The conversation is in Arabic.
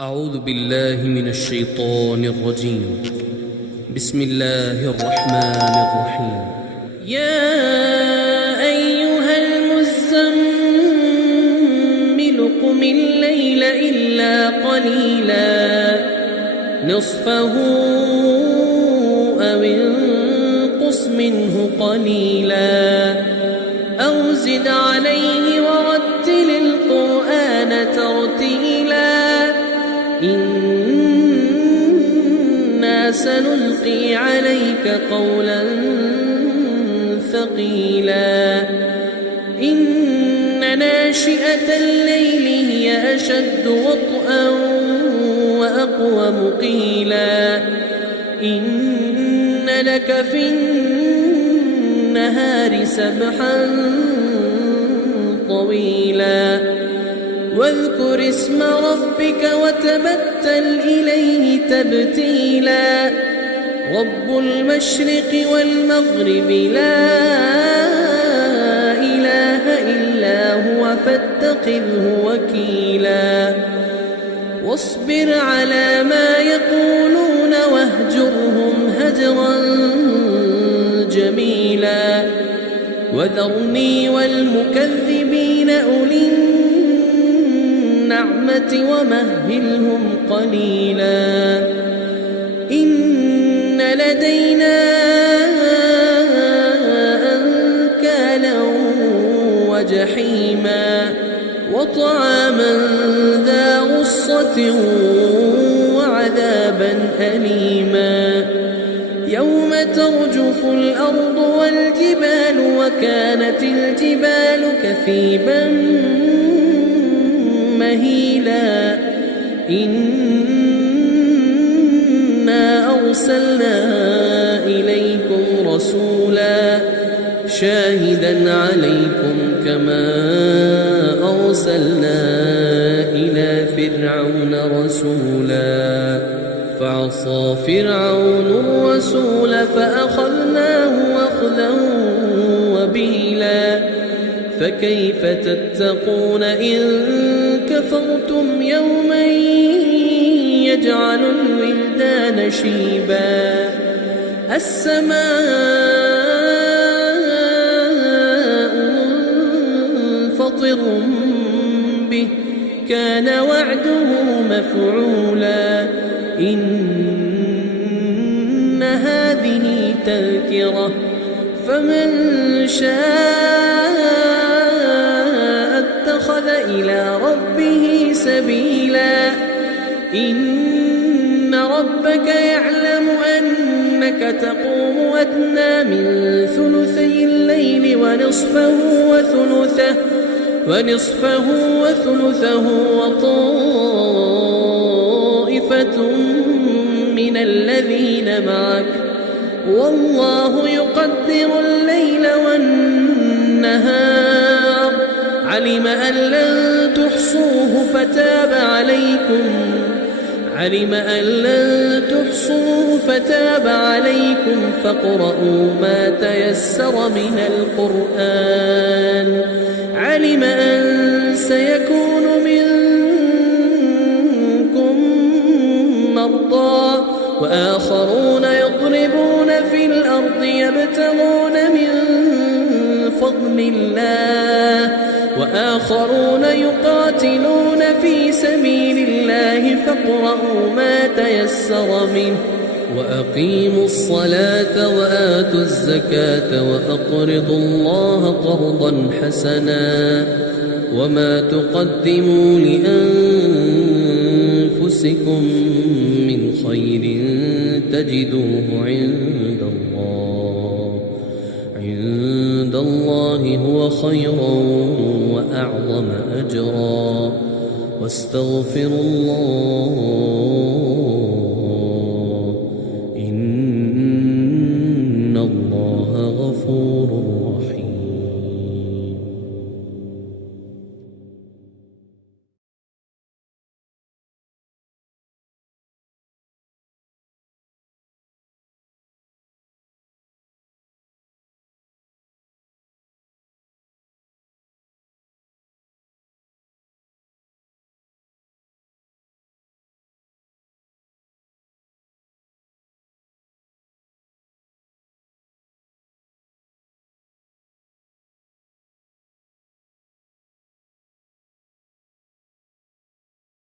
أعوذ بالله من الشيطان الرجيم. بسم الله الرحمن الرحيم. يا أيها المزمل قم الليل إلا قليلا نصفه أو انقص منه قليلا أو زد عليه ورتل القرآن ترتيلا إنا سنلقي عليك قولا ثقيلا إن ناشئة الليل هي أشد وطئا وأقوم قيلا إن لك في النهار سبحا طويلا واذكر اسم ربك وتبتل إليه تبتيلا رب المشرق والمغرب لا إله إلا هو فاتخذه وكيلا واصبر على ما يقولون واهجرهم هجرا جميلا وذرني والمكذبين أولي النعمة ومهلهم قليلا إن لدينا أنكالا وجحيما وطعاما ذا غصة وعذابا أليما يوم ترجف الأرض والجبال وكانت الجبال كثيبا مهيلا إنا أرسلنا إليكم رسولا شاهدا عليكم كما أرسلنا إلى فرعون رسولا فعصى فرعون الرسول فأخذناه أخذا وبيلا فكيف تتقون إن كفرتم يوما يجعل الولدان شيبا السماء منفطر به كان وعده مفعولا إن هذه تذكرة فمن شاء اتخذ إلى ربه سبيلا إن ربك يعلم أنك تقوم أدنى من ثلثي الليل ونصفه وثلثه وطائفة من الذين معك والله يقدر الليل والنهار علم أن لن تحصوه فتاب عليكم فاقرؤوا ما تيسر من القرآن علم أن سيكون منكم مرضى وآخرون يضربون في الأرض يبتغون من فضل الله وآخرون يقاتلون في سبيل الله فاقرؤوا ما تيسر منه وأقيموا الصلاة وآتوا الزكاة وأقرضوا الله قرضا حسنا وما تقدموا لأنفسكم من خير تجدوه عند الله هو خيرا وأعظم أجرا واستغفروا الله